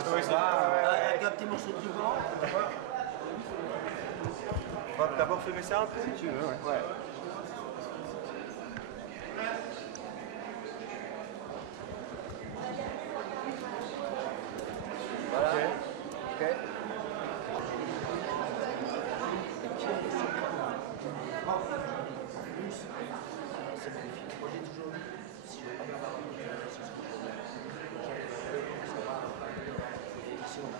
Oui, c'est avec un petit morceau de ruban. On va d'abord filmer ça un peu si tu veux. Ouais. Voilà. Ok. C'est magnifique. Moi j'ai toujours dit, si je ne veux pas avoir c'est ce que je veux. Ici, on a...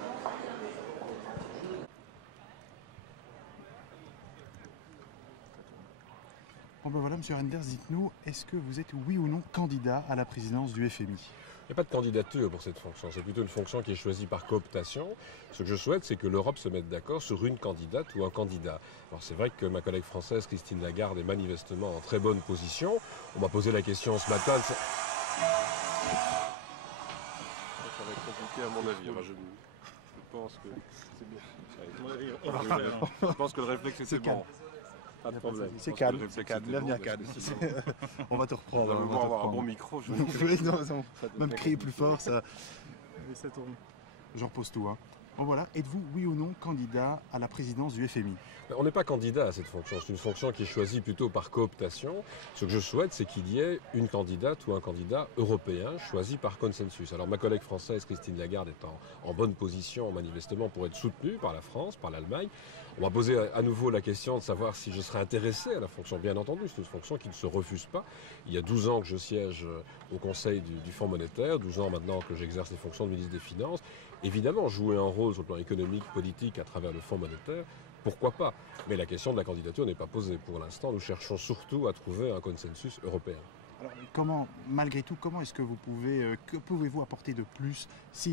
Bon ben voilà, Monsieur Renders, dites-nous, est-ce que vous êtes oui ou non candidat à la présidence du FMI? Il n'y a pas de candidature pour cette fonction, c'est plutôt une fonction qui est choisie par cooptation. Ce que je souhaite, c'est que l'Europe se mette d'accord sur une candidate ou un candidat. Alors c'est vrai que ma collègue française, Christine Lagarde, est manifestement en très bonne position. On m'a posé la question ce matin. Ça va être compliqué à mon avis. Enfin, je pense que c'est bien. Je pense que le réflexe était bon. Pas de problème. C'est calme, c'est calme, bienvenue à Cannes. On va te reprendre. On va avoir un bon micro. Oui, non, même crier plus fort, ça tourne. Je repose tout. Hein. Bon voilà, êtes-vous oui ou non candidat à la présidence du FMI? On n'est pas candidat à cette fonction, c'est une fonction qui est choisie plutôt par cooptation. Ce que je souhaite, c'est qu'il y ait une candidate ou un candidat européen choisi par consensus. Alors ma collègue française, Christine Lagarde, est en bonne position manifestement pour être soutenue par la France, par l'Allemagne. On m'a posé à nouveau la question de savoir si je serais intéressé à la fonction. Bien entendu, c'est une fonction qui ne se refuse pas. Il y a 12 ans que je siège au Conseil du Fonds monétaire, 12 ans maintenant que j'exerce les fonctions de ministre des Finances. Évidemment, jouer un rôle sur le plan économique, politique à travers le Fonds monétaire, pourquoi pas? Mais la question de la candidature n'est pas posée pour l'instant. Nous cherchons surtout à trouver un consensus européen. Alors comment, malgré tout, comment est-ce que vous pouvez, que pouvez-vous apporter de plus si